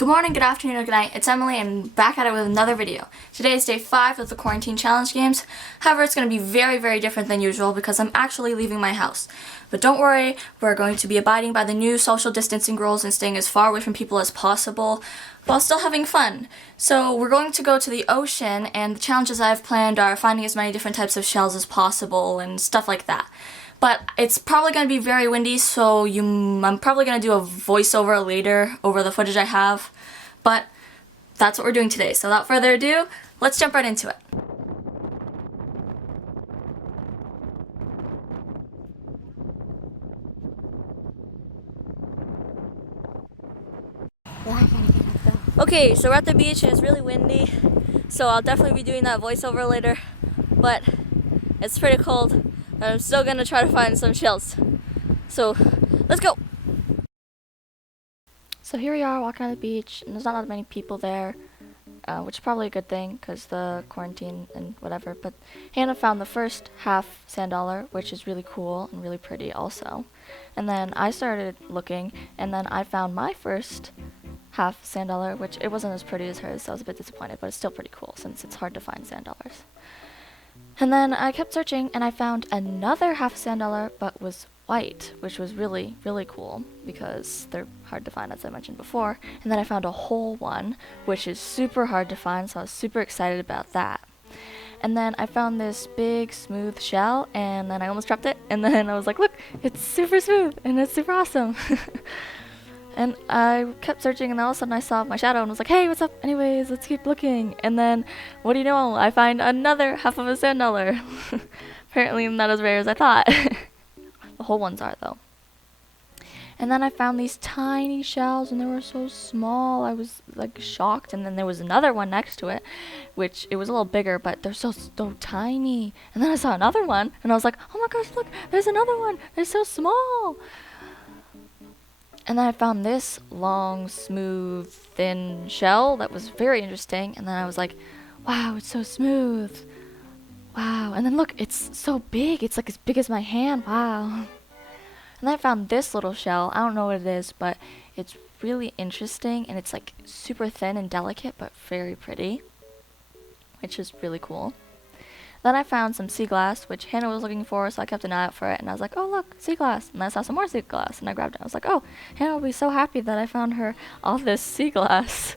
Good morning, good afternoon, or good night. It's Emily and back at it with another video. Today is day 5 of the Quarantine Challenge games. However, it's going to be very different than usual because I'm actually leaving my house. But don't worry, we're going to be abiding by the new social distancing rules and staying as far away from people as possible while still having fun. So we're going to go to the ocean, and the challenges I've planned are finding as many different types of shells as possible and stuff like that. But it's probably going to be very windy, so I'm probably going to do a voiceover later over the footage I have. But that's what we're doing today. So without further ado, let's jump right into it. Okay, so we're at the beach and it's really windy, so I'll definitely be doing that voiceover later. But it's pretty cold. I'm still gonna try to find some shells. So, let's go! So here we are walking on the beach, and there's not that many people there, which is probably a good thing, because the quarantine and whatever. But Hannah found the first half sand dollar, which is really cool and really pretty also. And then I started looking, and then I found my first half sand dollar, which it wasn't as pretty as hers, so I was a bit disappointed, but it's still pretty cool, since it's hard to find sand dollars. And then I kept searching and I found another half sand dollar but was white, which was really cool because they're hard to find, as I mentioned before. And then I found a whole one, which is super hard to find, so I was super excited about that. And then I found this big smooth shell, and then I almost dropped it, and then I was like, look, it's super smooth and it's super awesome. And I kept searching, and then all of a sudden I saw my shadow and was like, hey, what's up? Anyways, let's keep looking. And then, what do you know? I find another half of a sand dollar. Apparently not as rare as I thought. The whole ones are, though. And then I found these tiny shells, and they were so small. I was, like, shocked. And then there was another one next to it, which it was a little bigger, but they're so tiny. And then I saw another one, and I was like, oh my gosh, look, there's another one. They're so small. And then I found this long, smooth, thin shell that was very interesting. And then I was like, wow, it's so smooth. Wow. And then look, it's so big. It's like as big as my hand. Wow. And then I found this little shell. I don't know what it is, but it's really interesting. And it's like super thin and delicate, but very pretty, which is really cool. Then I found some sea glass, which Hannah was looking for, so I kept an eye out for it, and I was like, oh look, sea glass. And then I saw some more sea glass, and I grabbed it. I was like, oh, Hannah will be so happy that I found her all this sea glass.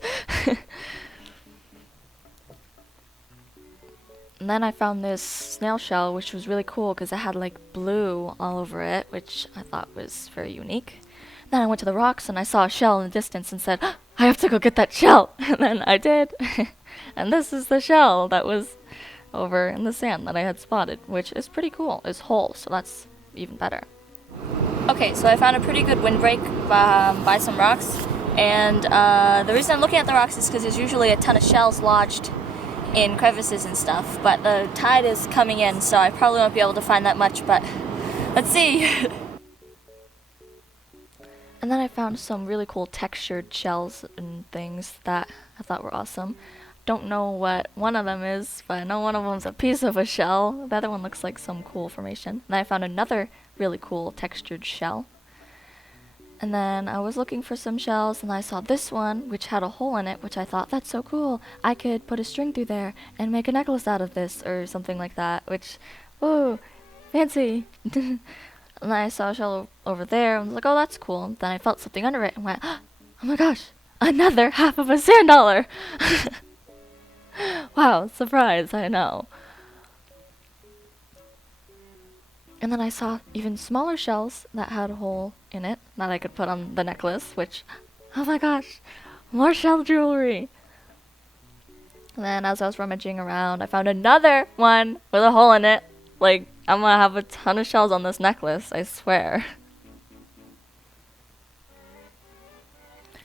And then I found this snail shell, which was really cool because it had like blue all over it, which I thought was very unique. Then I went to the rocks and I saw a shell in the distance and said, oh, I have to go get that shell. And then I did. And this is the shell that was over in the sand that I had spotted, which is pretty cool. It's whole, so that's even better. Okay, so I found a pretty good windbreak by some rocks, and the reason I'm looking at the rocks is because there's usually a ton of shells lodged in crevices and stuff, but the tide is coming in, so I probably won't be able to find that much, but let's see. And then I found some really cool textured shells and things that I thought were awesome. Don't know what one of them is, but I know one of them's a piece of a shell. The other one looks like some cool formation. And I found another really cool textured shell. And then I was looking for some shells, and I saw this one, which had a hole in it, which I thought, that's so cool. I could put a string through there and make a necklace out of this, or something like that, which, whoa, fancy. And then I saw a shell over there, and I was like, oh, that's cool. And then I felt something under it, and went, oh my gosh, another half of a sand dollar. Wow, surprise, I know. And then I saw even smaller shells that had a hole in it that I could put on the necklace, which, oh my gosh, more shell jewelry. And then as I was rummaging around, I found another one with a hole in it. Like, I'm gonna have a ton of shells on this necklace, I swear.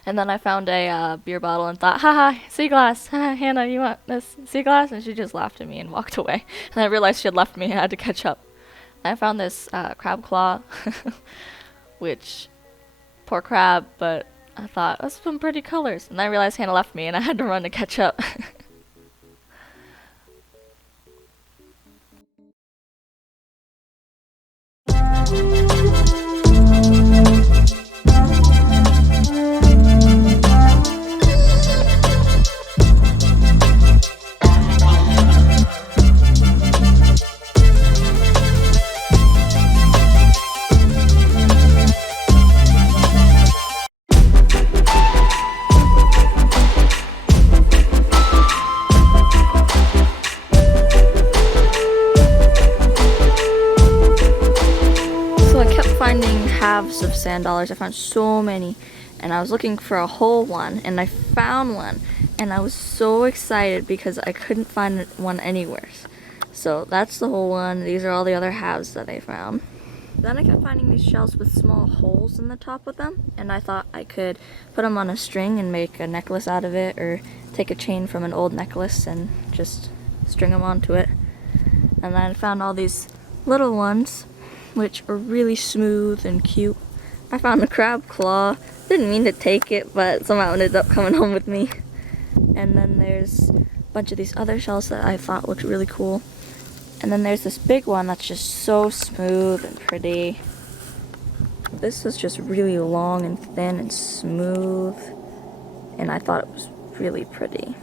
And then I found a beer bottle and thought, haha, sea glass. Hannah, you want this sea glass? And she just laughed at me and walked away. And I realized she had left me and I had to catch up. And I found this crab claw, which, poor crab, but I thought, that's some pretty colors. And I realized Hannah left me and I had to run to catch up. of sand dollars. I found so many, and I was looking for a whole one, and I found one, and I was so excited because I couldn't find one anywhere. So that's the whole one. These are all the other halves that I found. Then I kept finding these shells with small holes in the top of them, and I thought I could put them on a string and make a necklace out of it, or take a chain from an old necklace and just string them onto it. And then I found all these little ones, which are really smooth and cute. I found a crab claw. Didn't mean to take it, but somehow it ended up coming home with me. And then there's a bunch of these other shells that I thought looked really cool. And then there's this big one that's just so smooth and pretty. This was just really long and thin and smooth, and I thought it was really pretty.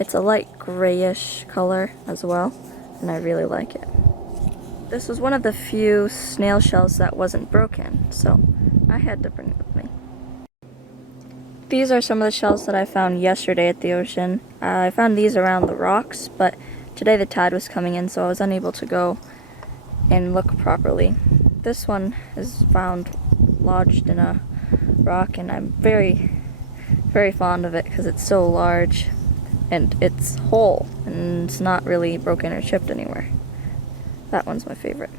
It's a light grayish color as well, and I really like it. This was one of the few snail shells that wasn't broken, so I had to bring it with me. These are some of the shells that I found yesterday at the ocean. I found these around the rocks, but today the tide was coming in, so I was unable to go and look properly. This one is found lodged in a rock, and I'm very, very fond of it because it's so large and it's whole and it's not really broken or chipped anywhere. That one's my favorite.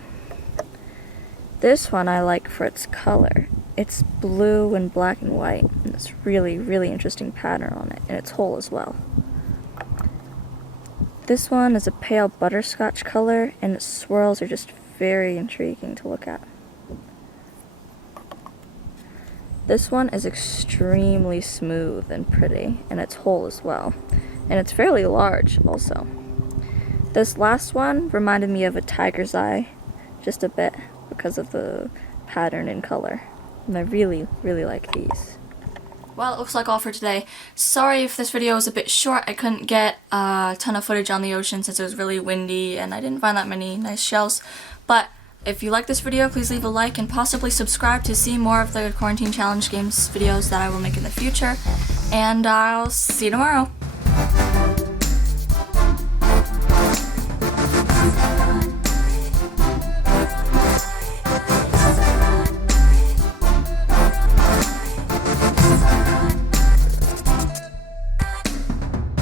This one I like for its color. It's blue and black and white, and it's really, really interesting pattern on it, and it's whole as well. This one is a pale butterscotch color, and its swirls are just very intriguing to look at. This one is extremely smooth and pretty, and it's whole as well. And it's fairly large also. This last one reminded me of a tiger's eye, just a bit, because of the pattern and color. And I really, really like these. Well, it looks like all for today. Sorry if this video was a bit short. I couldn't get a ton of footage on the ocean since it was really windy and I didn't find that many nice shells. But if you like this video, please leave a like and possibly subscribe to see more of the Quarantine Challenge Games videos that I will make in the future. And I'll see you tomorrow.